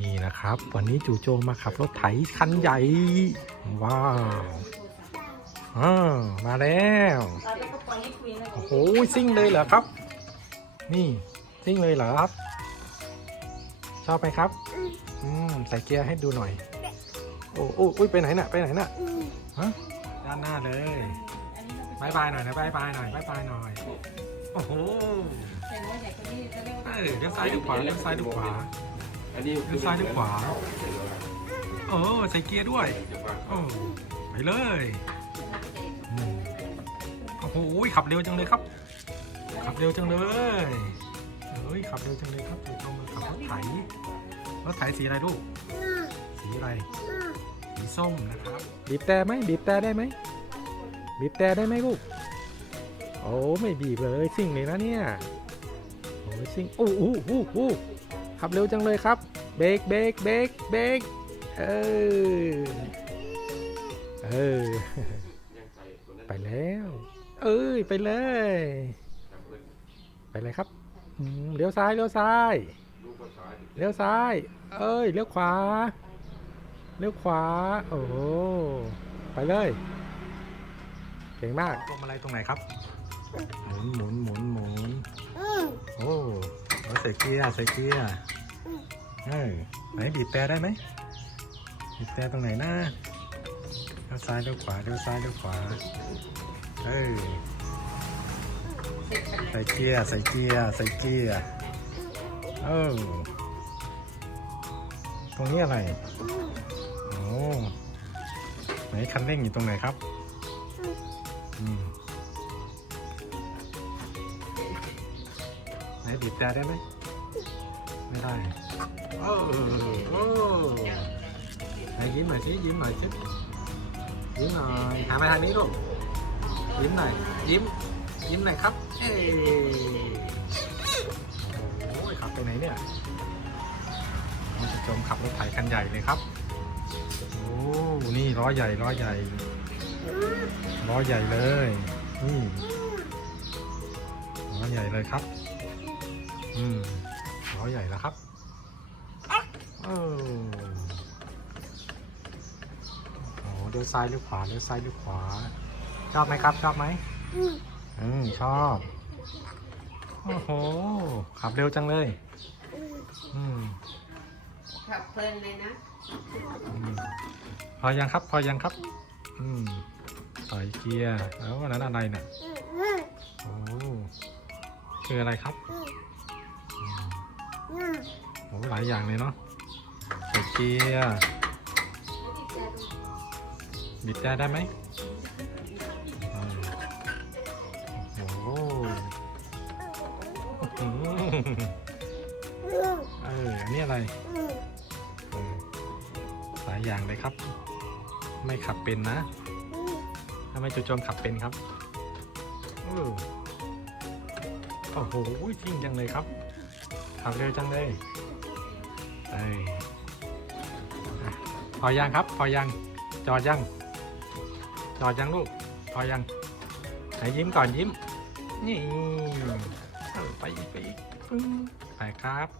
นี่นะครับ วันนี้จู่โจมมาขับรถไถคันใหญ่ ว้าวอ่ามาแล้วเราจะก็ปล่อยให้คุยนะโอ้โหซิ่งเลยเหรอครับ นี่ซิ่งเลยเหรอครับ ชอบไหมครับอืมใส่เกียร์ให้ดูหน่อย โอ้โอ้อุ้ยไปไหนน่ะไปไหนน่ะฮะด้านหน้าเลยอันนี้เราไปบายบายหน่อยนะบายบายหน่อยบายบายหน่อยโอ้โหแต่ว่าใหญ่กว่านี้จะเรียกเอว่าอเลี้ยวซ้ายเลี้ยวขวาเลี้ยวซ้ายเลี้ยวขวา อันนี้เลี้ยวซ้ายเลี้ยวขวา โอ้ใส่เกียร์ด้วย โอ้ไปเลยอืมโอ้โหขับเร็วจังเลยครับ ขับเร็วจังเลยเฮ้ยขับเร็วจังเลยครับจู่โจมมาขับรถไถรถไถสีอะไรลูก สีอะไร สีส้มนะครับบีบแต่ไหมบีบแต่ได้ไหมบีบแต่ได้ไหมลูก โอ้ไม่บีบเลยซิ่งเลยนะเนี่ย โอ้ยซิ่งโอ้โหโอ้โห ขับเร็วจังเลยครับ เบรกเบรกเบรกเบรกเออ เออ ไปแล้ว เอ้ย ไปเลย ไปเลยครับอืมเลี้ยวซ้ายเลี้ยวซ้าย เลี้ยวซ้าย เอ้ย เลี้ยวขวา เลี้ยวขวา โอ้โหไปเลย เก่งมากตรงอะไรตรงไหนครับ หมุนหมุนหมุนหมุนโอ้เราใส่เกียร์ใส่เกียร์ เออไหนบีบแต่ได้ไหมบีบแต่ตรงไหนนะเลี้ยวซ้ายเลี้ยวขวาเลี้ยวซ้ายเลี้ยวขวา เออใส่เกียร์ใส่เกียร์ใส่เกียร์เออตรงนี้อะไรโอ้ไหนคันเร่งอยู่ตรงไหนครับไหนบีบแต่ได้ไหม ไม่ได้โอ้โอ้ไหนยิ้มหน่อยสิยิ้มหน่อยสิยิ้มหน่อยหามาทางนี้ลูกยิ้มหน่อยยิ้ม ยิ้มหน่อยครับเอ้ยโอ้ยขับไปไหนเนี่ยมันจะจมขับรถไถคันใหญ่เลยครับโอ้นี่ล้อใหญ่ล้อใหญ่ล้อใหญ่เลยนี่ล้อใหญ่เลยครับ ล้อใหญ่แล้วครับเออโอ้เลี้ยวซ้ายเลี้ยวขวาเลี้ยวซ้ายเลี้ยวขวา ชอบไหมครับ ชอบไหมอืมชอบโอ้โหขับเร็วจังเลย อืมขับเพลินเลยนะอืมพอยังครับ พอยังครับ อืมต่อยเกียร์แล้วอันนั้นอะไรเนี่ยโอ้คืออะไรครับอืม โอ้หลายอย่างเลยเนาะใส่เกียร์บิดได้ได้ไหมโอ้โหเอออันนี้อะไรหลายอย่างเลยครับ ไม่ขับเป็นนะถ้าไม่จู่โจมขับเป็นครับโอ้โหจริงจังเลยครับ ขับเร็วจังเลยเอ้ยอะพอยังครับ พอยัง จอดยัง จอดยังลูก พอยังไหนยิ้มก่อนยิ้ม นี่ ไปอีกไปอีกไปครับ